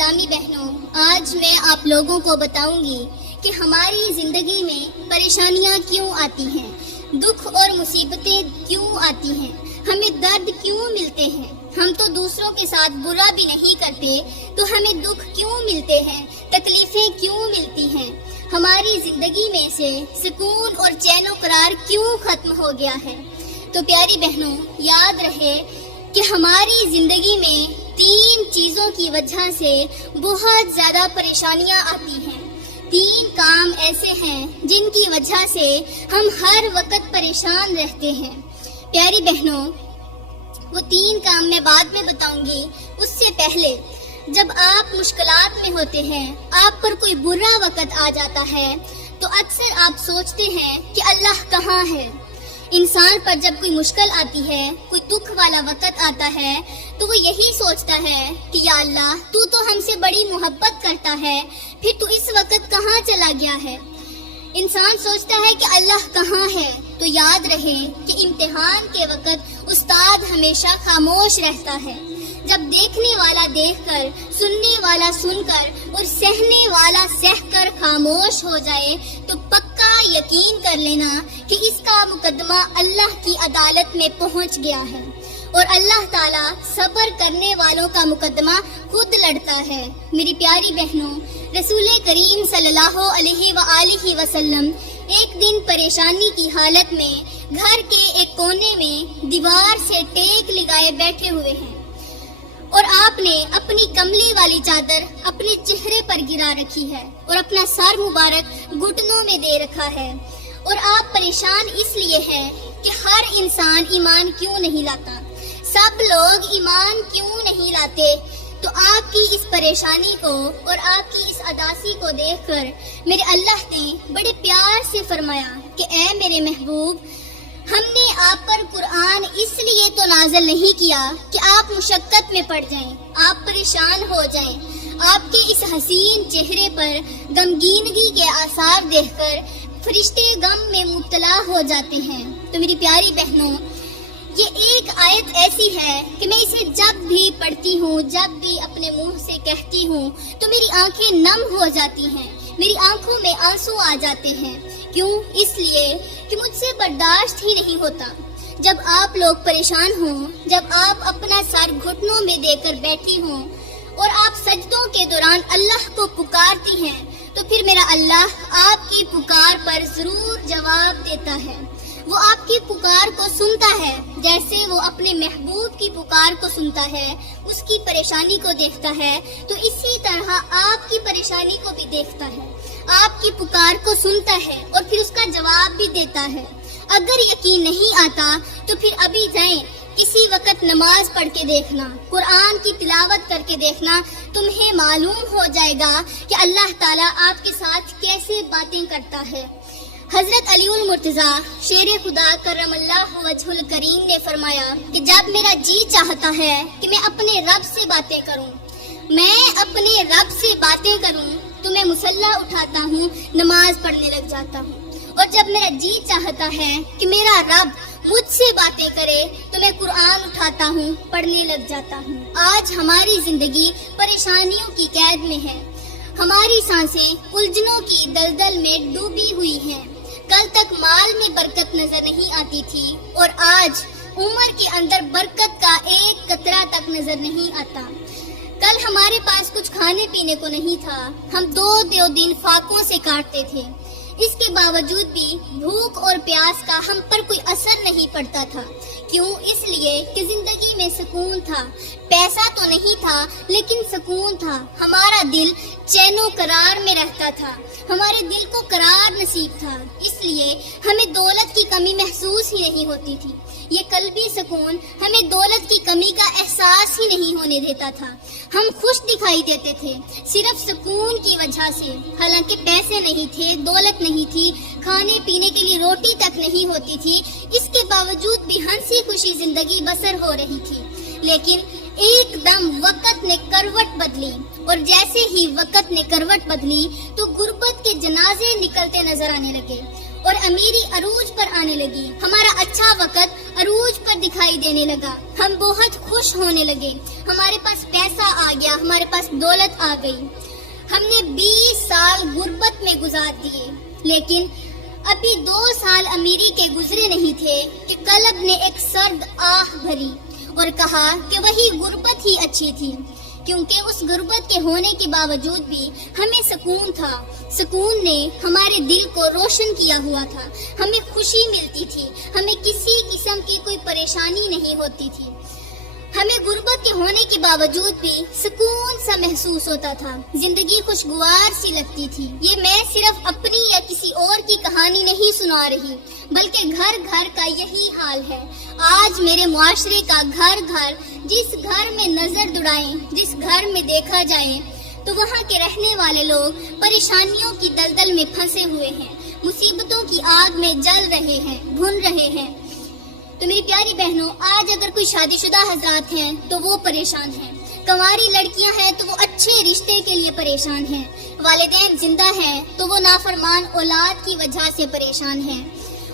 اسلامی بہنوں، آج میں آپ لوگوں کو بتاؤں گی کہ ہماری زندگی میں پریشانیاں کیوں آتی ہیں، دکھ اور مصیبتیں کیوں آتی ہیں، ہمیں درد کیوں ملتے ہیں۔ ہم تو دوسروں کے ساتھ برا بھی نہیں کرتے تو ہمیں دکھ کیوں ملتے ہیں، تکلیفیں کیوں ملتی ہیں، ہماری زندگی میں سے سکون اور چین و قرار کیوں ختم ہو گیا ہے۔ تو پیاری بہنوں، یاد رہے کہ ہماری زندگی میں 3 چیزوں کی وجہ سے بہت زیادہ پریشانیاں آتی ہیں۔ 3 کام ایسے ہیں جن کی وجہ سے ہم ہر وقت پریشان رہتے ہیں۔ پیاری بہنوں، وہ 3 کام میں بعد میں بتاؤں گی، اس سے پہلے جب آپ مشکلات میں ہوتے ہیں، آپ پر کوئی برا وقت آ جاتا ہے تو اکثر آپ سوچتے ہیں کہ اللہ کہاں ہے۔ انسان پر جب کوئی مشکل آتی ہے، کوئی دکھ والا وقت آتا ہے تو وہ یہی سوچتا ہے کہ یا اللہ، تو ہم سے بڑی محبت کرتا ہے، پھر تو اس وقت کہاں چلا گیا ہے۔ انسان سوچتا ہے کہ اللہ کہاں ہے۔ تو یاد رہے کہ امتحان کے وقت استاد ہمیشہ خاموش رہتا ہے۔ جب دیکھنے والا دیکھ کر، سننے والا سن کر اور سہنے والا سہ کر خاموش ہو جائے تو پکا یقین کر لینا کہ اس کا مقدمہ اللہ کی عدالت میں پہنچ گیا ہے، اور اللہ تعالیٰ صبر کرنے والوں کا مقدمہ خود لڑتا ہے۔ میری پیاری بہنوں، رسول کریم صلی اللہ علیہ وآلہ وسلم ایک دن پریشانی کی حالت میں گھر کے ایک کونے میں دیوار سے ٹیک لگائے بیٹھے ہوئے ہیں، اور آپ نے اپنی کملی والی چادر اپنے چہرے پر گرا رکھی ہے اور اپنا سر مبارک گھٹنوں میں دے رکھا ہے، اور آپ پریشان اس لیے ہیں کہ ہر انسان ایمان کیوں نہیں لاتا، سب لوگ ایمان کیوں نہیں لاتے۔ تو آپ کی اس پریشانی کو اور آپ کی اس اداسی کو دیکھ کر میرے اللہ نے بڑے پیار سے فرمایا کہ اے میرے محبوب، ہم نے آپ پر قرآن اس لیے تو نازل نہیں کیا کہ آپ مشقت میں پڑ جائیں، آپ پریشان ہو جائیں۔ آپ کے اس حسین چہرے پر غمگینگی کے آثار دیکھ کر فرشتے غم میں مبتلا ہو جاتے ہیں۔ تو میری پیاری بہنوں، یہ ایک آیت ایسی ہے کہ میں اسے جب بھی پڑھتی ہوں، جب بھی اپنے منہ سے کہتی ہوں تو میری آنکھیں نم ہو جاتی ہیں، میری آنکھوں میں آنسو آ جاتے ہیں۔ کیوں؟ اس لیے کہ مجھ سے برداشت ہی نہیں ہوتا جب آپ لوگ پریشان ہوں، جب آپ اپنا سر گھٹنوں میں دے کر بیٹھی ہوں اور آپ سجدوں کے دوران اللہ کو پکارتی ہیں، تو پھر میرا اللہ آپ کی پکار پر ضرور جواب دیتا ہے۔ وہ آپ کی پکار کو سنتا ہے جیسے وہ اپنے محبوب کی پکار کو سنتا ہے، اس کی پریشانی کو دیکھتا ہے، تو اسی طرح آپ کی پریشانی کو بھی دیکھتا ہے، آپ کی پکار کو سنتا ہے اور پھر اس کا جواب بھی دیتا ہے۔ اگر یقین نہیں آتا تو پھر ابھی جائیں، کسی وقت نماز پڑھ کے دیکھنا، قرآن کی تلاوت کر کے دیکھنا، تمہیں معلوم ہو جائے گا کہ اللہ تعالیٰ آپ کے ساتھ کیسے باتیں کرتا ہے۔ حضرت علی المرتضیٰ شیر خدا کرم اللہ وجہ الکریم نے فرمایا کہ جب میرا جی چاہتا ہے کہ میں اپنے رب سے باتیں کروں، میں اپنے رب سے باتیں کروں تو میں مصلی اٹھاتا ہوں، نماز پڑھنے لگ جاتا ہوں، اور جب میرا جی چاہتا ہے کہ میرا رب مجھ سے باتیں کرے تو میں قرآن اٹھاتا ہوں، پڑھنے لگ جاتا ہوں۔ آج ہماری زندگی پریشانیوں کی قید میں ہے، ہماری سانسیں الجھنوں کی دلدل میں ڈوبی ہوئی ہیں۔ کل تک مال میں برکت نظر نہیں آتی تھی اور آج عمر کے اندر برکت کا ایک قطرہ تک نظر نہیں آتا۔ کل ہمارے پاس کچھ کھانے پینے کو نہیں تھا، ہم 2 دن فاقوں سے کاٹتے تھے، اس کے باوجود بھی بھوک اور پیاس کا ہم پر کوئی اثر نہیں پڑتا تھا۔ کیوں؟ اس لیے کہ زندگی میں سکون تھا، پیسہ تو نہیں تھا لیکن سکون تھا، ہمارا دل چین و قرار میں رہتا تھا، ہمارے دل کو قرار نصیب تھا، اس لیے ہمیں دولت کی کمی محسوس ہی نہیں ہوتی تھی۔ یہ قلبی سکون ہمیں دولت کی کمی کا احساس ہی نہیں ہونے دیتا تھا، ہم خوش دکھائی دیتے تھے صرف سکون کی وجہ سے، حالانکہ پیسے نہیں تھے، دولت نہیں تھی، کھانے پینے کے لیے روٹی تک نہیں ہوتی تھی، اس کے باوجود بھی ہنسی خوشی زندگی بسر ہو رہی تھی۔ لیکن ایک دم وقت نے کروٹ بدلی، اور جیسے ہی وقت نے کروٹ بدلی تو غربت کے جنازے نکلتے نظر آنے لگے، اور امیری عروج پر آنے لگی. ہمارا اچھا وقت عروج پر دکھائی دینے لگا. ہم بہت خوش ہونے لگے. ہمارے پاس پیسہ آ گیا, ہمارے پاس دولت آ گئی. ہم نے 20 سال غربت میں گزار دیے, لیکن ابھی 2 سال امیری کے گزرے نہیں تھے کہ کلب نے ایک سرد آہ بھری اور کہا کہ وہی غربت ہی اچھی تھی, کیونکہ اس غربت کے ہونے کے باوجود بھی ہمیں سکون تھا. سکون نے ہمارے دل کو روشن کیا ہوا تھا. ہمیں خوشی ملتی تھی. ہمیں کسی قسم کی کوئی پریشانی نہیں ہوتی تھی. ہمیں غربت کے ہونے کے باوجود بھی سکون سا محسوس ہوتا تھا. زندگی خوشگوار سی لگتی تھی. یہ میں صرف اپنی یا کسی اور کی کہانی نہیں سنا رہی, بلکہ گھر گھر کا یہی حال ہے. آج میرے معاشرے کا گھر گھر, جس گھر میں نظر دوڑائیں, جس گھر میں دیکھا جائے, تو وہاں کے رہنے والے لوگ پریشانیوں کی دلدل میں پھنسے ہوئے ہیں, مصیبتوں کی آگ میں جل رہے ہیں, بھن رہے ہیں. تو میری پیاری بہنوں, آج اگر کوئی شادی شدہ حضرات ہیں تو وہ پریشان ہیں. کنواری لڑکیاں ہیں تو وہ اچھے رشتے کے لیے پریشان ہیں. والدین زندہ ہیں تو وہ نافرمان اولاد کی وجہ سے پریشان ہیں.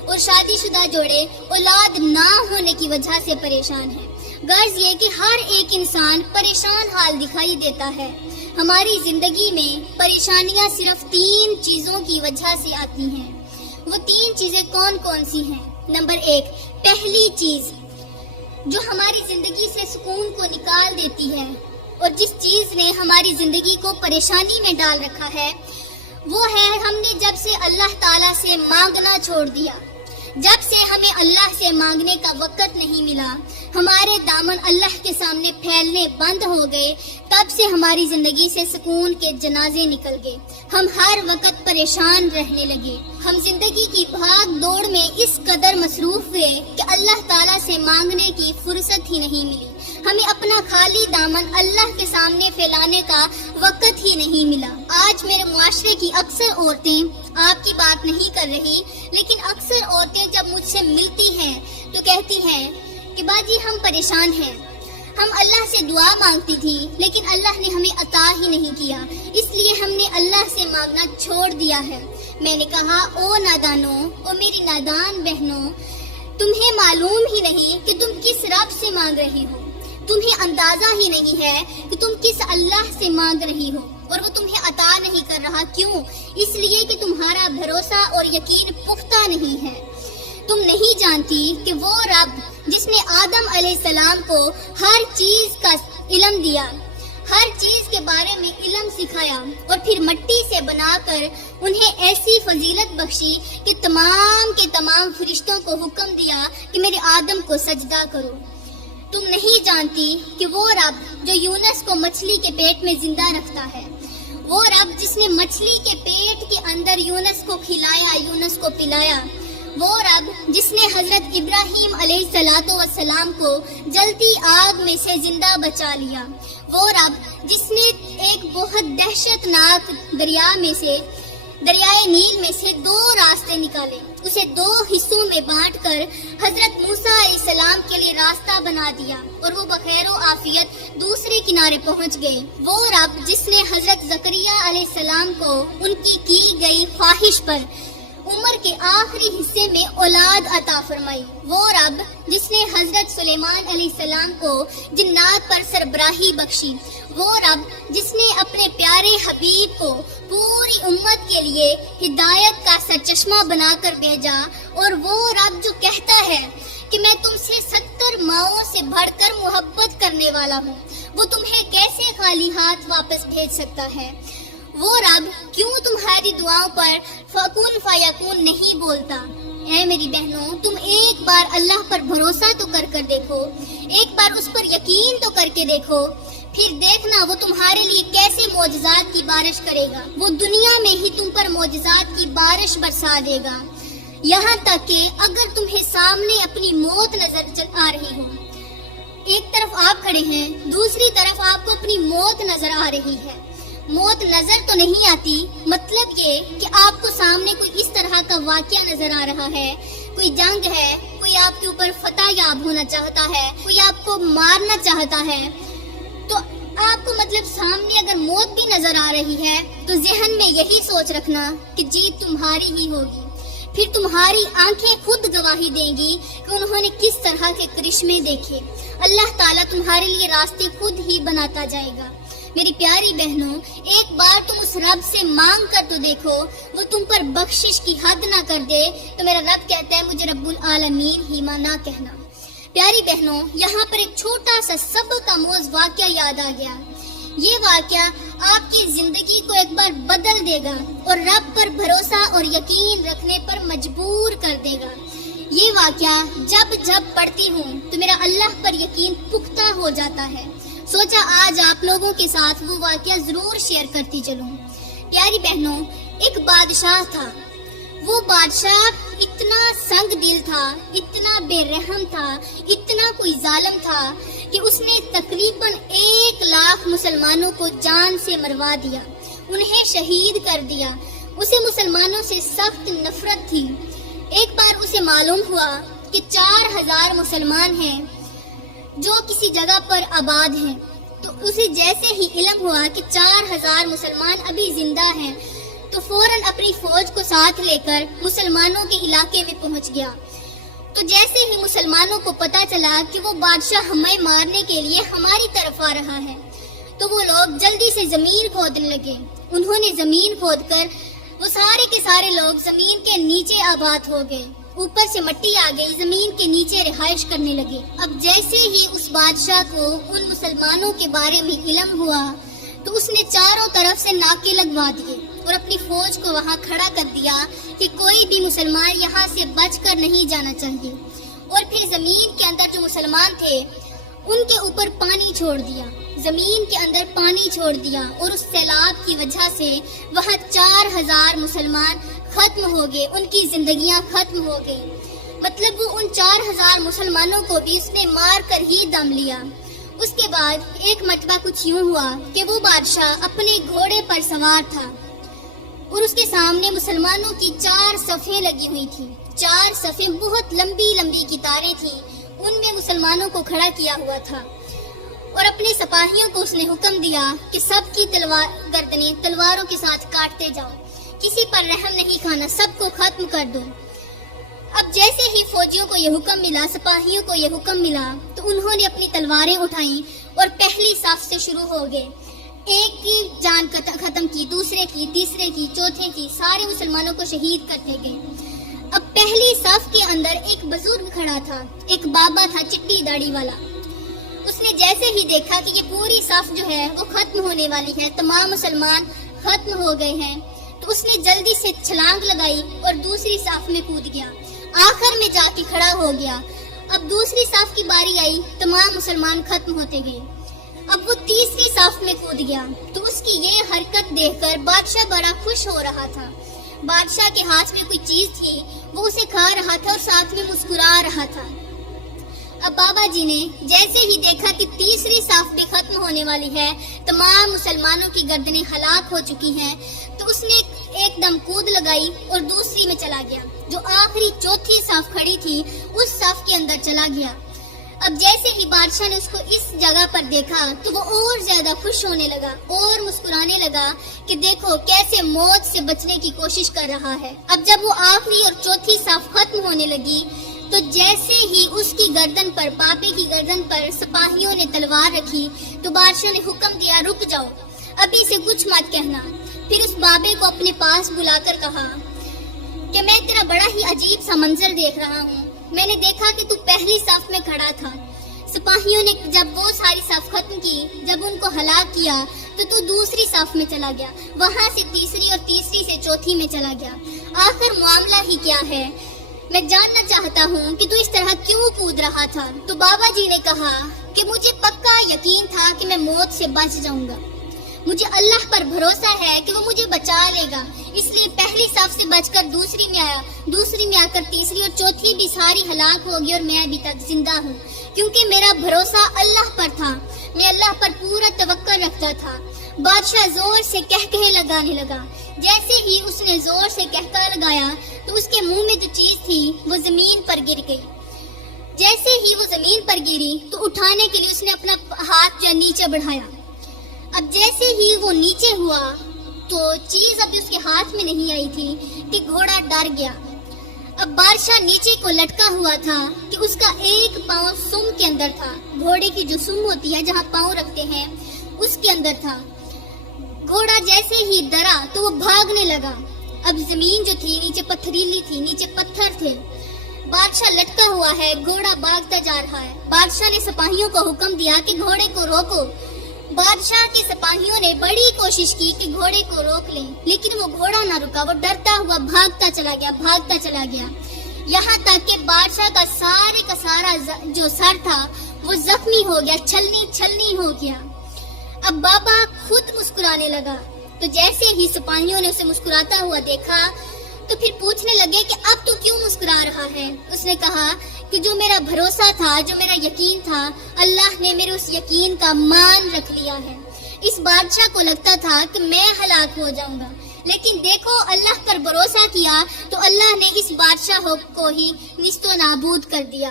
اور شادی شدہ جوڑے اولاد نہ ہونے کی وجہ سے پریشان ہیں. غرض یہ کہ ہر ایک انسان پریشان حال دکھائی دیتا ہے. ہماری زندگی میں پریشانیاں صرف 3 چیزوں کی وجہ سے آتی ہیں. وہ 3 چیزیں کون کون سی ہیں؟ نمبر 1, پہلی چیز جو ہماری زندگی سے سکون کو نکال دیتی ہے اور جس چیز نے ہماری زندگی کو پریشانی میں ڈال رکھا ہے, وہ ہے ہم نے جب سے اللہ تعالیٰ سے مانگنا چھوڑ دیا. جب سے ہمیں اللہ سے مانگنے کا وقت نہیں ملا, ہمارے دامن اللہ کے سامنے پھیلنے بند ہو گئے, تب سے ہماری زندگی سے سکون کے جنازے نکل گئے. ہم ہر وقت پریشان رہنے لگے. ہم زندگی کی بھاگ دوڑ میں اس قدر مصروف ہوئے کہ اللہ تعالیٰ سے مانگنے کی فرصت ہی نہیں ملی. ہمیں اپنا خالی دامن اللہ کے سامنے پھیلانے کا وقت ہی نہیں ملا. آج میرے معاشرے کی اکثر عورتیں, آپ کی بات نہیں کر رہی, لیکن اکثر عورتیں جب مجھ سے ملتی ہیں تو کہتی ہیں کہ باجی ہم پریشان ہیں. ہم اللہ سے دعا مانگتی تھی لیکن اللہ نے ہمیں عطا ہی نہیں کیا, اس لیے ہم نے اللہ سے مانگنا چھوڑ دیا ہے. میں نے کہا, او نادانوں, او میری نادان بہنوں, تمہیں معلوم ہی نہیں کہ تم کس رب سے مانگ رہی ہو. تمہیں اندازہ ہی نہیں ہے کہ تم کس اللہ سے مانگ رہی ہو, اور وہ تمہیں عطا نہیں کر رہا. کیوں؟ اس لیے کہ تمہارا بھروسہ اور یقین پختہ نہیں ہے. تم نہیں جانتی کہ وہ رب جس نے آدم علیہ السلام کو ہر چیز کا علم دیا, ہر چیز کے بارے میں علم سکھایا, اور پھر مٹی سے بنا کر انہیں ایسی فضیلت بخشی کہ تمام کے تمام فرشتوں کو حکم دیا کہ میرے آدم کو سجدہ کرو. تم نہیں جانتی کہ وہ رب جو یونس کو مچھلی کے پیٹ میں زندہ رکھتا ہے, وہ رب جس نے مچھلی کے پیٹ کے اندر یونس کو کھلایا, یونس کو پلایا, وہ رب جس نے حضرت ابراہیم علیہ السلام کو جلتی آگ میں سے زندہ بچا لیا, وہ رب جس نے ایک بہت دہشت ناک دریائے نیل میں سے 2 راستے نکالے, اسے 2 حصوں میں بانٹ کر حضرت موسیٰ علیہ السلام کے لیے راستہ بنا دیا, اور وہ بخیر و عافیت دوسرے کنارے پہنچ گئے. وہ رب جس نے حضرت زکریا علیہ السلام کو ان کی گئی خواہش پر عمر کے آخری حصے میں اولاد عطا فرمائی. وہ رب جس نے حضرت سلیمان علیہ السلام کو جنات پر سربراہی بخشی. وہ رب جس نے اپنے پیارے حبیب کو پوری امت کے لیے ہدایت کا سرچشمہ بنا کر بھیجا. اور وہ رب جو کہتا ہے کہ میں تم سے 70 ماؤں سے بڑھ کر محبت کرنے والا ہوں, وہ تمہیں کیسے خالی ہاتھ واپس بھیج سکتا ہے؟ وہ رب کیوں تمہاری دعاؤں پر فکون فیکون نہیں بولتا؟ اے میری بہنوں, تم ایک بار اللہ پر بھروسہ تو کر دیکھو, ایک بار اس پر یقین تو کر کے دیکھو, پھر دیکھنا وہ تمہارے لیے کیسے معجزات کی بارش کرے گا. وہ دنیا میں ہی تم پر معجزات کی بارش برسا دے گا, یہاں تک کہ اگر تمہیں سامنے اپنی موت نظر آ رہی ہو, ایک طرف آپ کھڑے ہیں, دوسری طرف آپ کو اپنی موت نظر آ رہی ہے. موت نظر تو نہیں آتی, مطلب یہ کہ آپ کو سامنے کوئی اس طرح کا واقعہ نظر آ رہا ہے, کوئی جنگ ہے, کوئی آپ کے اوپر فتح یاب ہونا چاہتا ہے, کوئی آپ کو مارنا چاہتا ہے, تو آپ کو مطلب سامنے اگر موت بھی نظر آ رہی ہے تو ذہن میں یہی سوچ رکھنا کہ جیت تمہاری ہی ہوگی. پھر تمہاری آنکھیں خود گواہی دیں گی کہ انہوں نے کس طرح کے کرشمے دیکھے۔ اللہ تعالیٰ تمہارے لیے راستے خود ہی بناتا جائے گا۔ میری پیاری بہنوں، ایک بار تم اس رب سے مانگ کر تو دیکھو، وہ تم پر بخشش کی حد نہ کر دے تو میرا رب کہتا ہے مجھے رب العالمین ہی نہ کہنا۔ پیاری بہنوں، یہاں پر ایک چھوٹا سا سبق آموز واقعہ یاد آ گیا۔ یہ واقعہ آپ کی زندگی کو ایک بار بدل دے گا اور رب پر بھروسہ اور یقین رکھنے پر مجبور کر دے گا۔ یہ واقعہ جب پڑھتی ہوں تو میرا اللہ پر یقین پختہ ہو جاتا ہے۔ سوچا آج آپ لوگوں کے ساتھ وہ واقعہ ضرور شیئر کرتی چلوں۔ پیاری بہنوں، ایک بادشاہ تھا۔ وہ بادشاہ اتنا سنگ دل تھا، اتنا بے رحم تھا، اتنا کوئی ظالم تھا کہ اس نے تقریباً 1,00,000 مسلمانوں کو جان سے مروا دیا، انہیں شہید کر دیا۔ اسے مسلمانوں سے سخت نفرت تھی۔ ایک بار اسے معلوم ہوا کہ 4,000 مسلمان ہیں جو کسی جگہ پر آباد ہیں، تو اسے جیسے ہی علم ہوا کہ 4,000 مسلمان ابھی زندہ ہیں تو فوراً اپنی فوج کو ساتھ لے کر مسلمانوں کے علاقے میں پہنچ گیا۔ تو جیسے ہی مسلمانوں کو پتا چلا کہ وہ بادشاہ ہمیں مارنے کے لیے ہماری طرف آ رہا ہے تو وہ لوگ جلدی سے زمین کھودنے لگے۔ انہوں نے زمین کھود کر وہ سارے کے سارے لوگ زمین کے نیچے آباد ہو گئے، اوپر سے مٹی آ گئی، زمین کے نیچے رہائش کرنے لگے۔ اب جیسے ہی اس بادشاہ کو ان مسلمانوں کے بارے میں علم ہوا تو اس نے چاروں طرف سے ناکے لگوا دیے اور اپنی فوج کو وہاں کھڑا کر دیا کہ کوئی بھی مسلمان یہاں سے بچ کر نہیں جانا چاہیے، اور پھر زمین کے اندر جو مسلمان تھے ان کے اوپر پانی چھوڑ دیا، زمین کے اندر پانی چھوڑ دیا، اور اس سیلاب کی وجہ سے وہاں 4,000 مسلمان ختم ہو گئے، ان کی زندگیاں ختم ہو گئی۔ مطلب وہ ان 4,000 مسلمانوں کو بھی اس نے مار کر ہی دم لیا۔ اس کے بعد ایک مرتبہ کچھ یوں ہوا کہ وہ بادشاہ اپنے گھوڑے پر سوار تھا اور اس کے سامنے مسلمانوں کی 4 صفیں لگی ہوئی تھی۔ 4 صفیں بہت لمبی لمبی قطاریں تھیں، ان میں مسلمانوں کو کھڑا کیا ہوا تھا، اور اپنے سپاہیوں کو اس نے حکم دیا کہ سب کی گردنیں تلواروں کے ساتھ کاٹتے جاؤ، کسی پر رحم نہیں کھانا، سب کو ختم کر دو۔ اب جیسے ہی فوجیوں کو یہ حکم ملا، سپاہیوں کو یہ حکم ملا، تو انہوں نے اپنی تلواریں اٹھائیں اور پہلی صف سے شروع ہو گئے۔ ایک کی جان ختم کی، دوسرے کی، تیسرے کی، چوتھے کی، سارے مسلمانوں کو شہید کرتے گئے۔ اب پہلی صف کے اندر ایک بزرگ کھڑا تھا، ایک بابا تھا چٹی داڑھی والا۔ اس نے جیسے ہی دیکھا کہ یہ پوری صف جو ہے وہ ختم ہونے والی ہے، تمام مسلمان ختم ہو گئے ہیں، تو اس نے جلدی سے چھلانگ لگائی اور دوسری صف میں کود گیا، آخر میں جا کے کھڑا ہو گیا۔ اب دوسری صف کی باری آئی، تمام مسلمان ختم ہوتے گئے۔ اب وہ تیسری صف میں کود گیا، تو اس کی یہ حرکت دیکھ کر بادشاہ بڑا خوش ہو رہا تھا۔ بادشاہ کے ہاتھ میں کوئی چیز تھی، وہ اسے کھا رہا تھا اور ساتھ میں مسکرا رہا تھا۔ اب بابا جی نے جیسے ہی دیکھا کہ تیسری صف بھی ختم ہونے والی ہے، تمام مسلمانوں کی گردنیں ہلاک ہو چکی ہیں، تو اس نے ایک دم کود لگائی اور دوسری میں چلا گیا، جو آخری چوتھی صف کھڑی تھی اس صف کے اندر چلا گیا۔ اب جیسے ہی بادشاہ نے اس کو اس جگہ پر دیکھا تو وہ اور زیادہ خوش ہونے لگا اور مسکرانے لگا کہ دیکھو کیسے موت سے بچنے کی کوشش کر رہا ہے۔ اب جب وہ آخری اور چوتھی صف ختم ہونے لگی تو جیسے ہی اس کی گردن پر، بابے کی گردن پر سپاہیوں نے تلوار رکھی تو بادشاہ نے حکم دیا رک جاؤ، ابھی سے کچھ مت کہنا۔ پھر اس بابے کو اپنے پاس بلا کر کہا کہ میں تیرا بڑا ہی عجیب سا منظر دیکھ رہا ہوں، میں نے دیکھا کہ تو پہلی صف میں کھڑا تھا، سپاہیوں نے جب وہ ساری صف ختم کی، جب ان کو ہلاک کیا تو دوسری صف میں چلا گیا، وہاں سے تیسری اور تیسری سے چوتھی میں چلا گیا، آخر معاملہ ہی کیا ہے؟ میں جاننا چاہتا ہوں کہ تو اس طرح کیوں کود رہا تھا؟ تو بابا جی نے کہا کہ مجھے پکا یقین تھا کہ میں موت سے بچ جاؤں گا، مجھے اللہ پر بھروسہ ہے کہ وہ مجھے بچا لے گا، اس لیے پہلی صف سے بچ کر دوسری میں آیا، دوسری میں آ کر تیسری اور چوتھی بھی ساری ہلاک ہوگی اور میں ابھی تک زندہ ہوں، کیونکہ میرا بھروسہ اللہ پر تھا، میں اللہ پر پورا توکل رکھتا تھا۔ بادشاہ زور سے کہکہے لگانے لگا، جیسے ہی اس نے زور سے کہکہ لگایا تو اس کے منہ میں جو چیز تھی وہ زمین پر گر گئی۔ جیسے ہی وہ زمین پر گری تو اٹھانے کے لیے اس نے اپنا ہاتھ جو نیچے بڑھایا، اب جیسے ہی وہ نیچے ہوا تو چیز ابھی اس کے ہاتھ میں نہیں آئی تھی کہ گھوڑا ڈر گیا۔ اب بادشاہ نیچے کو لٹکا ہوا تھا کہ اس کا ایک پاؤں سم کے اندر تھا، گھوڑے کی جو سم ہوتی ہے جہاں پاؤں رکھتے ہیں اس کے اندر تھا۔ گھوڑا جیسے ہی ڈرا تو وہ بھاگنے لگا۔ اب زمین جو تھی نیچے پتھریلی تھی، نیچے پتھر تھے، بادشاہ لٹکا ہوا ہے، گھوڑا بھاگتا جا رہا ہے۔ بادشاہ نے سپاہیوں کو حکم دیا کہ گھوڑے کو روکو۔ بادشاہ کے سپاہیوں نے بڑی کوشش کی کہ گھوڑے کو روک لیں، لیکن وہ گھوڑا نہ رکا، وہ ڈرتا ہوا بھاگتا چلا گیا، یہاں تک کہ بادشاہ کا سارا جو سر تھا وہ زخمی ہو گیا، چھلنی ہو گیا۔ اب بابا خود مسکرانے لگا، تو جیسے ہی سپاہیوں نے اسے مسکراتا ہوا دیکھا تو پھر پوچھنے لگے کہ اب تو کیوں مسکرا رہا ہے؟ اس نے کہا کہ جو میرا بھروسہ تھا، جو میرا یقین تھا، اللہ نے میرے اس یقین کا مان رکھ لیا ہے۔ اس بادشاہ کو لگتا تھا کہ میں ہلاک ہو جاؤں گا، لیکن دیکھو اللہ پر بھروسہ کیا تو اللہ نے اس بادشاہ کو ہی نیست و نابود کر دیا۔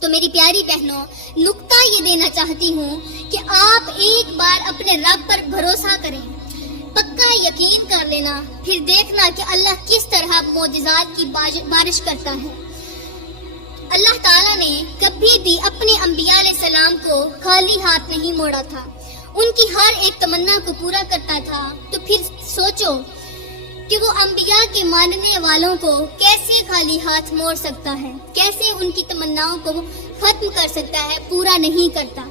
تو میری پیاری بہنوں، نقطہ یہ دینا چاہتی ہوں کہ آپ ایک بار اپنے رب پر بھروسہ کریں، پکا یقین کر لینا، پھر دیکھنا کہ اللہ کس طرح معجزات کی بارش کرتا ہے۔ اللہ تعالیٰ نے کبھی بھی اپنے انبیاء علیہ السلام کو خالی ہاتھ نہیں موڑا تھا، ان کی ہر ایک تمنا کو پورا کرتا تھا۔ تو پھر سوچو کہ وہ انبیاء کے ماننے والوں کو کیسے خالی ہاتھ موڑ سکتا ہے، کیسے ان کی تمناؤں کو ختم کر سکتا ہے، پورا نہیں کرتا۔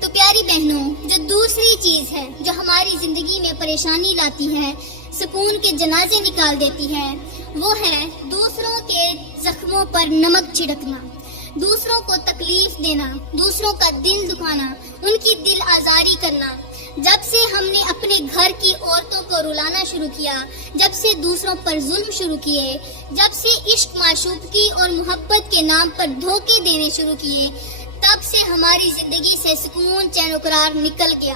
تو پیاری بہنوں، جو دوسری چیز ہے جو ہماری زندگی میں پریشانی لاتی ہے، سکون کے جنازے نکال دیتی ہے، وہ ہے دوسروں کے زخموں پر نمک چھڑکنا، دوسروں کو تکلیف دینا، دوسروں کا دل دکھانا، ان کی دل آزاری کرنا۔ جب سے ہم نے اپنے گھر کی عورتوں کو رلانا شروع کیا، جب سے دوسروں پر ظلم شروع کیے، جب سے عشق معشوقگی اور محبت کے نام پر دھوکے دینے شروع کیے، تب سے ہماری زندگی سے سکون، چین و قرار نکل گیا۔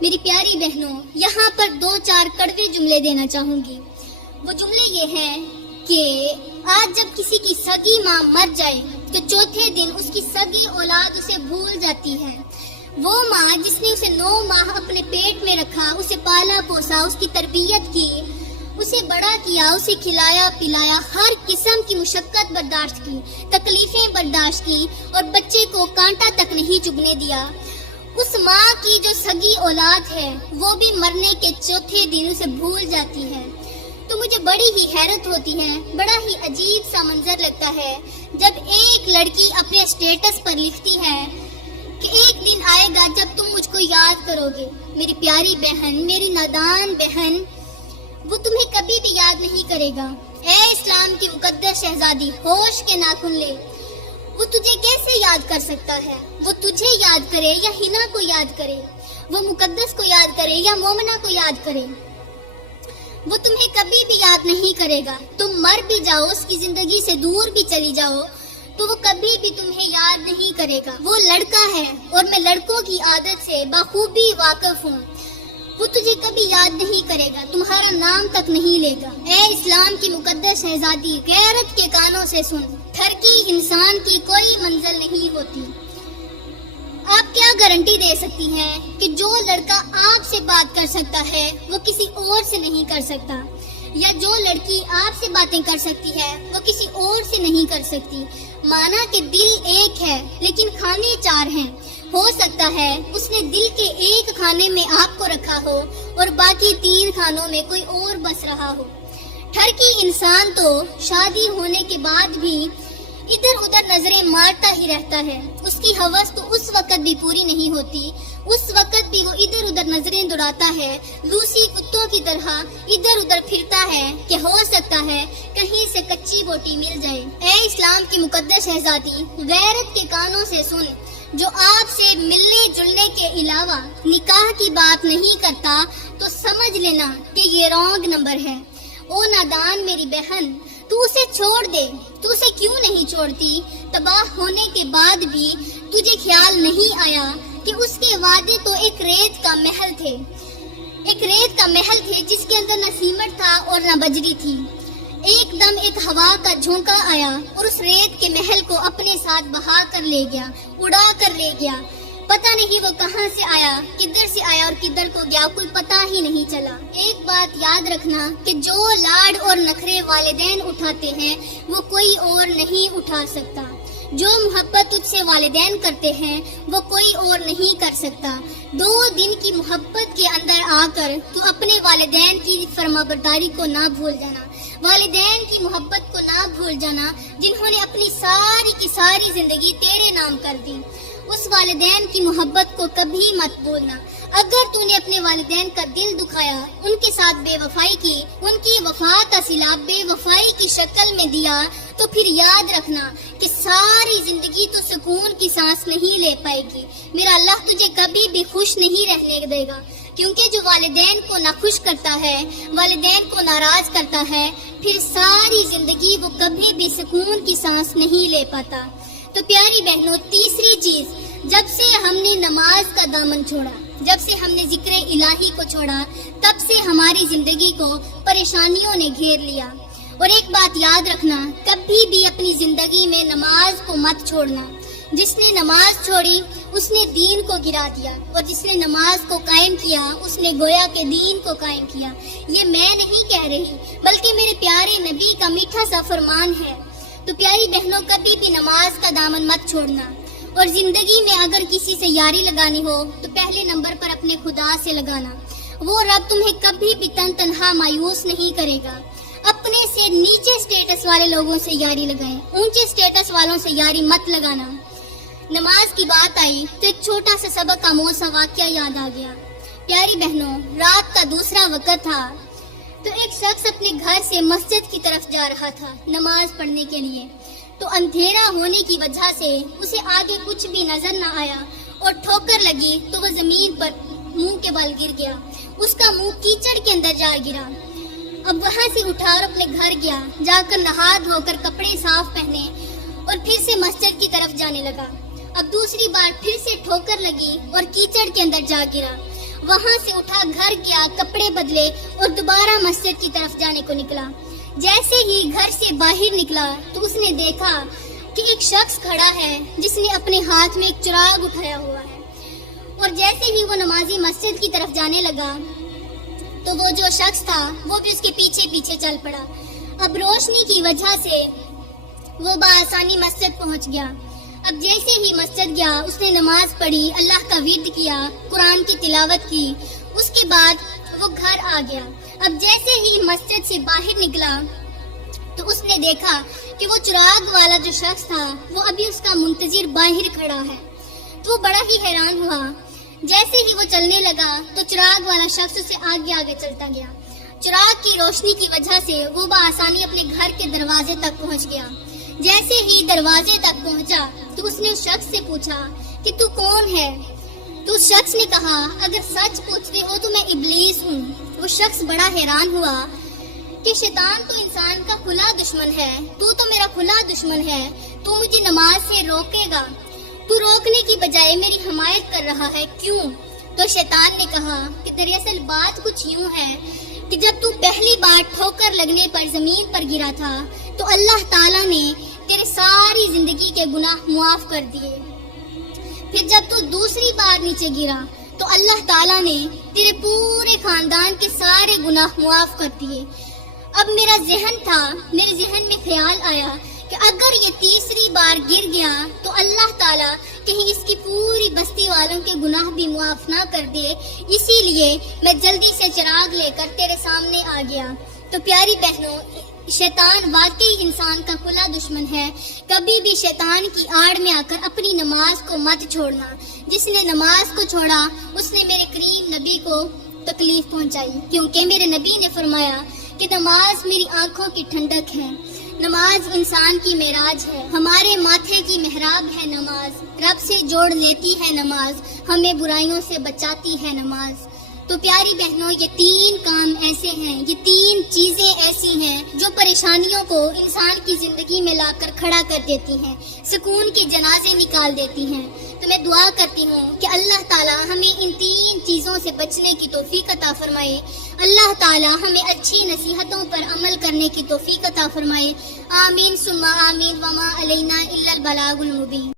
میری پیاری بہنوں، یہاں پر 2-4 کڑوے جملے دینا چاہوں گی۔ وہ جملے یہ ہیں کہ آج جب کسی کی سگی ماں مر جائے تو چوتھے دن اس کی سگی اولاد اسے بھول جاتی ہے۔ وہ ماں جس نے اسے 9 ماہ اپنے پیٹ میں رکھا، اسے پالا پوسا، اس کی تربیت کی، اسے بڑا کیا، اسے کھلایا پلایا، ہر قسم کی مشقت برداشت کی، تکلیفیں برداشت کی، اور بچے کو کانٹا تک نہیں چبھنے دیا، اس ماں کی جو سگی اولاد ہے وہ بھی مرنے کے چوتھے دن اسے بھول جاتی ہے۔ تو مجھے بڑی ہی حیرت ہوتی ہے، بڑا ہی عجیب سا منظر لگتا ہے جب ایک لڑکی اپنے اسٹیٹس پر لکھتی ہے کہ ایک دن آئے گا جب تم مجھ کو یاد کرو گے۔ میری پیاری بہن، میری نادان بہن، وہ تمہیں کبھی بھی یاد نہیں کرے گا۔ اے اسلام کی مقدس شہزادی، ہوش کے ناخن لے، وہ تجھے کیسے یاد کر سکتا ہے؟ وہ تجھے یاد کرے یا ہنا کو یاد کرے، وہ مقدس کو یاد کرے یا مومنہ کو یاد کرے، وہ تمہیں کبھی بھی یاد نہیں کرے گا۔ تم مر بھی جاؤ، اس کی زندگی سے دور بھی چلی جاؤ، تو وہ کبھی بھی تمہیں یاد نہیں کرے گا۔ وہ لڑکا ہے اور میں لڑکوں کی عادت سے بخوبی واقف ہوں، وہ تجھے کبھی یاد نہیں کرے گا، تمہارا نام تک نہیں لے گا۔ اے اسلام کی مقدس شہزادی، غیرت کے کانوں سے سن، ٹھرکی انسان کی کوئی منزل نہیں ہوتی۔ آپ کیا گارنٹی دے سکتی ہیں کہ جو لڑکا آپ سے بات کر سکتا ہے وہ کسی اور سے نہیں کر سکتا، یا جو لڑکی آپ سے باتیں کر سکتی ہے وہ کسی اور سے نہیں کر سکتی؟ مانا کہ دل ایک ہے لیکن کھانے 4 ہیں، ہو سکتا ہے اس نے دل کے ایک کھانے میں آپ کو رکھا ہو اور باقی 3 کھانوں میں کوئی اور بس رہا ہو۔ ٹھرکی انسان تو شادی ہونے کے بعد بھی ادھر ادھر نظریں مارتا ہی رہتا ہے، اس کی ہوس تو اس وقت بھی پوری نہیں ہوتی، اس وقت بھی وہ ادھر ادھر نظریں دوڑاتا ہے، لوسی کتوں کی طرح ادھر ادھر پھرتا ہے کہ ہو سکتا ہے کہیں سے کچی بوٹی مل جائے۔ اے اسلام کی مقدس شہزادی، غیرت کے کانوں سے سن، جو آپ سے ملنے جلنے کے علاوہ نکاح کی بات نہیں کرتا تو سمجھ لینا کہ یہ رانگ نمبر ہے۔ او نادان میری بہن، تو اسے چھوڑ دے، تو اسے کیوں نہیں چھوڑتی؟ تباہ ہونے کے بعد بھی تجھے خیال نہیں آیا کہ اس کے وعدے تو ایک ریت کا محل تھے، ایک ریت کا محل تھے جس کے اندر نہ سیمنٹ تھا اور نہ بجری تھی۔ ایک دم ایک ہوا کا جھونکا آیا اور اس ریت کے محل کو اپنے ساتھ بہا کر لے گیا، اڑا کر لے گیا۔ پتہ نہیں وہ کہاں سے آیا، کدھر سے آیا اور کدھر کو گیا، کوئی پتہ ہی نہیں چلا۔ ایک بات یاد رکھنا کہ جو لاڈ اور نخرے والدین اٹھاتے ہیں وہ کوئی اور نہیں اٹھا سکتا۔ جو محبت تجھ سے والدین کرتے ہیں وہ کوئی اور نہیں کر سکتا۔ 2 دن کی محبت کے اندر آ کر تو اپنے والدین کی فرمانبرداری کو نہ بھول جانا، والدین کی محبت کو نہ بھول جانا جنہوں نے اپنی ساری کی ساری زندگی تیرے نام کر دی۔ اس والدین کی محبت کو کبھی مت بھولنا۔ اگر تو نے اپنے والدین کا دل دکھایا، ان کے ساتھ بے وفائی کی، ان کی وفا کا صلہ بے وفائی کی شکل میں دیا، تو پھر یاد رکھنا کہ ساری زندگی تو سکون کی سانس نہیں لے پائے گی۔ میرا اللہ تجھے کبھی بھی خوش نہیں رہنے دے گا، کیونکہ جو والدین کو ناخوش کرتا ہے، والدین کو ناراض کرتا ہے، پھر ساری زندگی وہ کبھی بھی سکون کی سانس نہیں لے پاتا۔ تو پیاری بہنوں، تیسری چیز، جب سے ہم نے نماز کا دامن چھوڑا، جب سے ہم نے ذکر الہی کو چھوڑا، تب سے ہماری زندگی کو پریشانیوں نے گھیر لیا۔ اور ایک بات یاد رکھنا، کبھی بھی اپنی زندگی میں نماز کو مت چھوڑنا۔ جس نے نماز چھوڑی اس نے دین کو گرا دیا، اور جس نے نماز کو قائم کیا اس نے گویا کہ دین کو قائم کیا۔ یہ میں نہیں کہہ رہی، بلکہ میرے پیارے نبی کا میٹھا سا فرمان ہے۔ تو پیاری بہنوں، کبھی بھی نماز کا دامن مت چھوڑنا۔ اور زندگی میں اگر کسی سے یاری لگانی ہو تو پہلے نمبر پر اپنے خدا سے لگانا۔ وہ رب تمہیں کبھی بھی تنہا مایوس نہیں کرے گا۔ اپنے سے نیچے سٹیٹس والے لوگوں سے یاری لگائیں، اونچے سٹیٹس والوں سے یاری مت لگانا۔ نماز کی بات آئی تو ایک چھوٹا سا سبق آموز سا واقعہ یاد آ گیا۔ پیاری بہنوں، رات کا دوسرا وقت تھا تو ایک شخص اپنے گھر سے مسجد کی طرف جا رہا تھا نماز پڑھنے کے لیے۔ تو اندھیرا ہونے کی وجہ سے اسے آگے کچھ بھی نظر نہ آیا اور ٹھوکر لگی تو وہ زمین پر منہ کے بل گر گیا۔ اس کا منہ کیچڑ کے اندر جا گرا۔ اب وہاں سے اٹھا اور اپنے گھر گیا، جا کر نہا دھو کر کپڑے صاف پہنے اور پھر سے مسجد کی طرف جانے لگا۔ اب دوسری بار پھر سے ٹھوکر لگی اور کیچڑ کے اندر جا گرا۔ وہاں سے اٹھا گھر گیا، کپڑے بدلے اور دوبارہ مسجد کی طرف جانے کو نکلا۔ جیسے ہی گھر سے باہر نکلا تو اس نے دیکھا کہ ایک شخص کھڑا ہے جس نے اپنے ہاتھ میں ایک چراغ اٹھایا ہوا ہے، اور جیسے ہی وہ نمازی مسجد کی طرف جانے لگا تو وہ جو شخص تھا وہ بھی اس کے پیچھے پیچھے چل پڑا۔ اب روشنی کی وجہ سے وہ بآسانی مسجد پہنچ گیا۔ اب جیسے ہی مسجد گیا اس نے نماز پڑھی، اللہ کا ورد کیا، قرآن کی تلاوت کی، اس کے بعد وہ گھر آ گیا۔ اب جیسے ہی مسجد سے باہر نکلا تو اس نے دیکھا کہ وہ چراغ والا جو شخص تھا وہ ابھی اس کا منتظر باہر کھڑا ہے۔ تو وہ بڑا ہی حیران ہوا۔ جیسے ہی وہ چلنے لگا تو چراغ والا شخص اسے آگے آگے چلتا گیا۔ چراغ کی روشنی کی وجہ سے وہ بآسانی اپنے گھر کے دروازے تک پہنچ گیا۔ جیسے ہی دروازے تک پہنچا تو اس نے اس شخص سے پوچھا کہ تو کون ہے؟ تو اس شخص نے کہا، اگر سچ پوچھتے ہو تو میں ابلیس ہوں۔ وہ شخص بڑا حیران ہوا کہ شیطان تو انسان کا کھلا دشمن ہے، تو میرا کھلا دشمن ہے، تو مجھے نماز سے روکے گا، تو روکنے کی بجائے میری حمایت کر رہا ہے، کیوں؟ تو شیطان نے کہا کہ دراصل بات کچھ یوں ہے کہ جب تو پہلی بار ٹھوکر لگنے پر زمین پر گرا تھا تو اللہ تعالیٰ نے تیرے ساری زندگی کے گناہ معاف کر دیے۔ پھر جب تو دوسری بار نیچے گرا تو اللہ تعالیٰ نے تیرے پورے خاندان کے سارے گناہ معاف کر دیے۔ اب میرے ذہن میں خیال آیا کہ اگر یہ تیسری بار گر گیا تو اللہ تعالیٰ کہیں اس کی پوری بستی والوں کے گناہ بھی معاف نہ کر دے، اسی لیے میں جلدی سے چراغ لے کر تیرے سامنے آ گیا۔ تو پیاری بہنوں، شیطان واقعی انسان کا کھلا دشمن ہے۔ کبھی بھی شیطان کی آڑ میں آ کر اپنی نماز کو مت چھوڑنا۔ جس نے نماز کو چھوڑا اس نے میرے کریم نبی کو تکلیف پہنچائی، کیونکہ میرے نبی نے فرمایا کہ نماز میری آنکھوں کی ٹھنڈک ہے، نماز انسان کی معراج ہے، ہمارے ماتھے کی محراب ہے نماز، رب سے جوڑ لیتی ہے نماز، ہمیں برائیوں سے بچاتی ہے نماز۔ تو پیاری بہنوں، یہ 3 کام ایسے ہیں، یہ 3 چیزیں ایسی ہیں جو پریشانیوں کو انسان کی زندگی میں لا کر کھڑا کر دیتی ہیں، سکون کے جنازے نکال دیتی ہیں۔ تو میں دعا کرتی ہوں کہ اللہ تعالیٰ ہمیں ان 3 چیزوں سے بچنے کی توفیق عطا فرمائے، اللہ تعالیٰ ہمیں اچھی نصیحتوں پر عمل کرنے کی توفیق عطا فرمائے۔ آمین ثم آمین، وما علینا الا البلاغ المبین۔